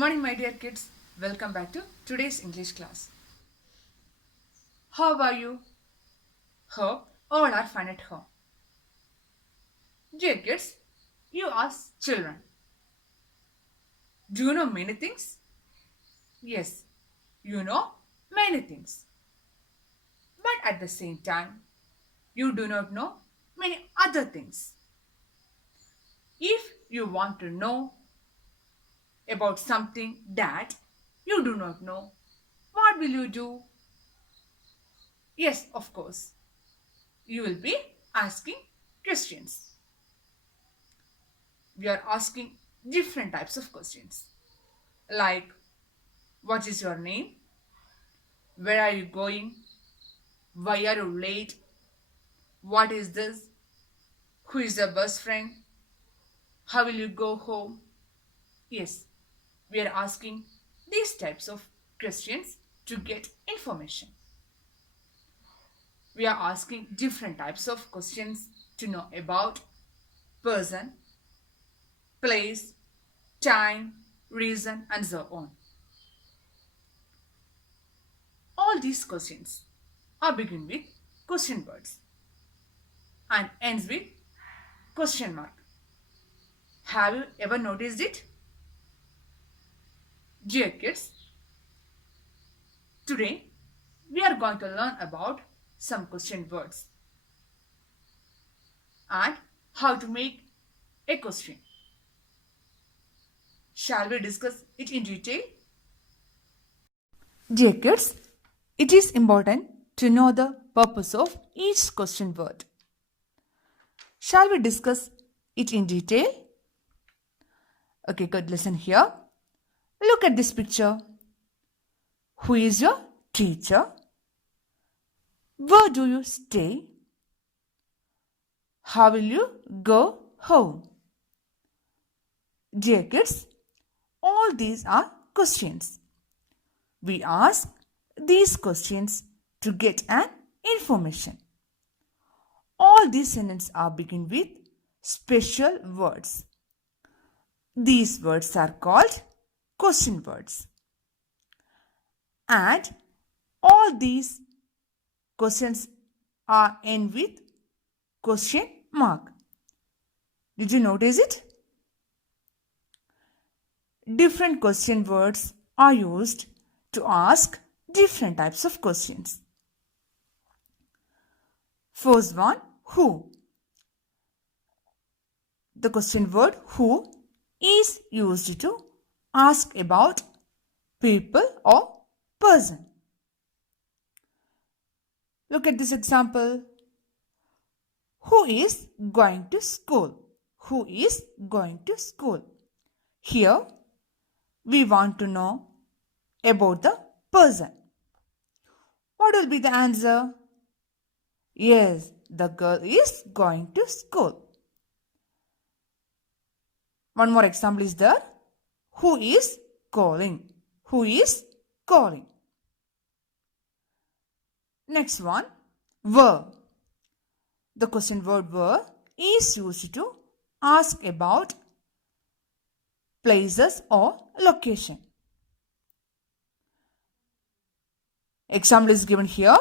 morning, my dear kids. Welcome back to today's English class. How are you? Hope all are fine at home. Dear kids, you ask children, do you know many things? Yes, you know many things. But at the same time, you do not know many other things. If you want to know about something that you do not know, what will you do? Yes, of course, you will be asking questions. We are asking different types of questions like what is your name, where are you going, why are you late, what is this, who is your best friend, how will you go home. Yes, we are asking these types of questions to get information. We are asking different types of questions to know about person, place, time, reason, and so on. All these questions are begin with question words and ends with question mark. Have you ever noticed it? Dear kids, today we are going to learn about some question words and how to make a question. Shall we discuss it in detail? Dear kids, it is important to know the purpose of each question word. Shall we discuss it in detail? Okay, good. Listen here. Look at this picture. Who is your teacher? Where do you stay? How will you go home? Dear kids, all these are questions. We ask these questions to get an information. All these sentences are begin with special words. These words are called question words. And all these questions are end with question mark. Did you notice it? Different question words are used to ask different types of questions. First one, who. The question word who is used to ask about people or person. Look at this example. Who is going to school? Who is going to school? Here, we want to know about the person. What will be the answer? Yes, the girl is going to school. One more example is there. Who is calling? Who is calling? Next one, where. The question word where is used to ask about places or location. Example is given here.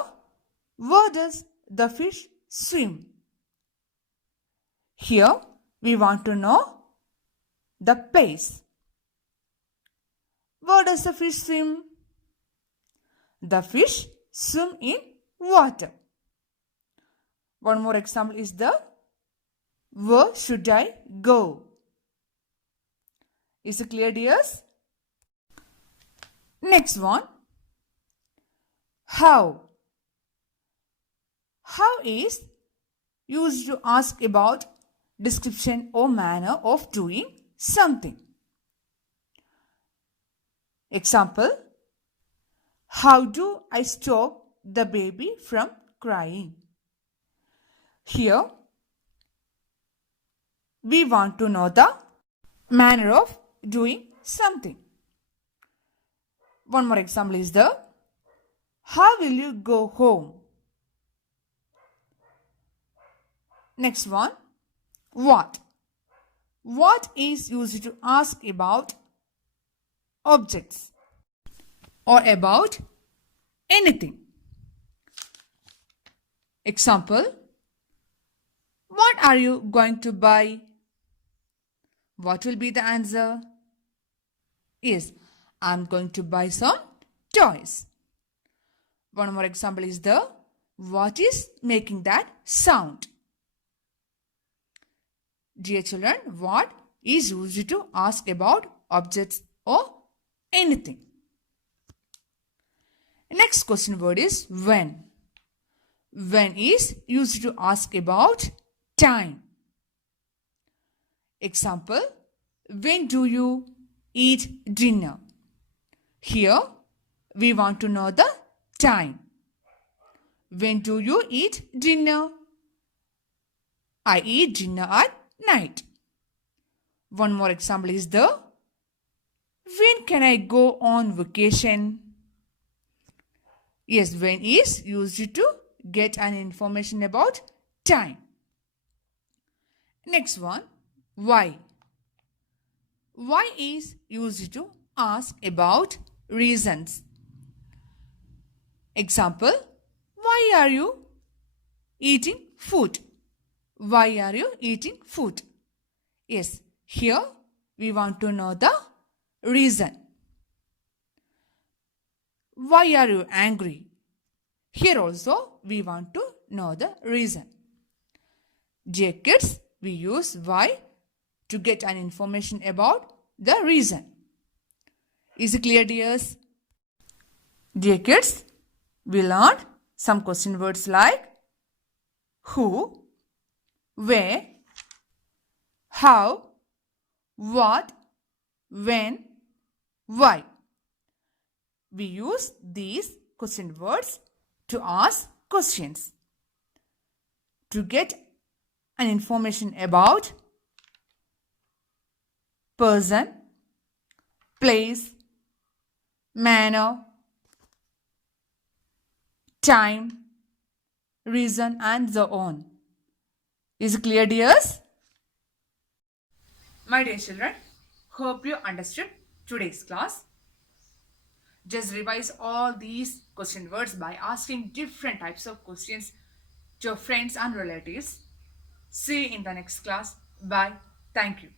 Where does the fish swim? Here we want to know the place. Where does the fish swim? The fish swim in water. One more example is the where should I go? Is it clear, dears? Next one. How. How is used to ask about description or manner of doing something. Example. How do I stop the baby from crying? Here, we want to know the manner of doing something. One more example is the how will you go home? Next one, what. What is used to ask about objects or about anything. Example, what are you going to buy? What will be the answer? Yes, I'm going to buy some toys. One more example is the what is making that sound? Dear children, what is used to ask about objects or anything? Next question word is when. When is used to ask about time. Example, when do you eat dinner? Here, we want to know the time. When do you eat dinner? I eat dinner at night. One more example is the when can I go on vacation? Yes, when is used to get an information about time. Next one, why. Why is used to ask about reasons. Example, why are you eating food? Why are you eating food? Yes, here we want to know the reason. Why are you angry? Here also we want to know the reason. Dear kids, we use why to get an information about the reason. Is it clear, dears? Dear kids, we learned some question words like who, where, how, what, when, why. We use these question words to ask questions, to get an information about person, place, manner, time, reason and so on. Is it clear, dears? My dear children, hope you understood today's class. Just revise all these question words by asking different types of questions to your friends and relatives. See you in the next class. Bye. Thank you.